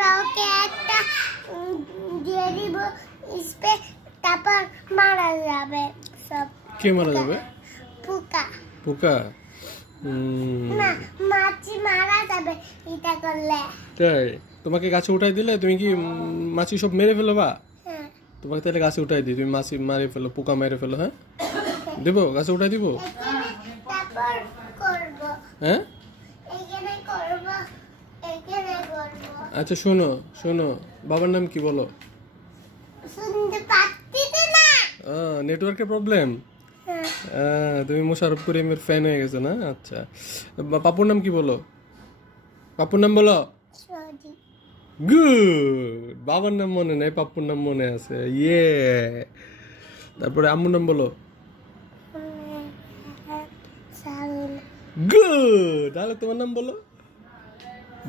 আমরা ওকে একটা দিয়ে দিব স্প্রে, তারপর মারা যাবে সব। কে মারা যাবে? পোকা পোকা? না, মাছি মারা যাবে এটা করলে। তাই? তোমাকে গাছে উঠাই দিলে তুমি কি মাছি সব মেরে ফেলো বা? হ্যাঁ, তোমাকে তাহলে গাছে উঠাই দিই, তুমি মাছি মারে ফেলো, পোকা মেরে ফেলো। হ্যাঁ, দেবো? গাছে উঠাই দিব? তারপর করব, হ্যাঁ, এখানে করব, এখানে করব। আচ্ছা শোনো শোনো, বাবার নাম কি বলো? শুনতে পাচ্ছি না। নেটওয়ার্কের প্রবলেম। হ্যাঁ, তুমি মোশাররফ করিমের ফ্যান হয়ে গেছো না? আচ্ছা, পাপুর নাম কি বলো? পাপুর নাম বলো। সরি। গুড, বাবার নাম মনে নেই, পাপ্পুর নাম মনে আছে। ইয়ে, তারপরে আম্মুর নাম বলো। সালুন। গুড, তাহলে তোমার নাম বলো।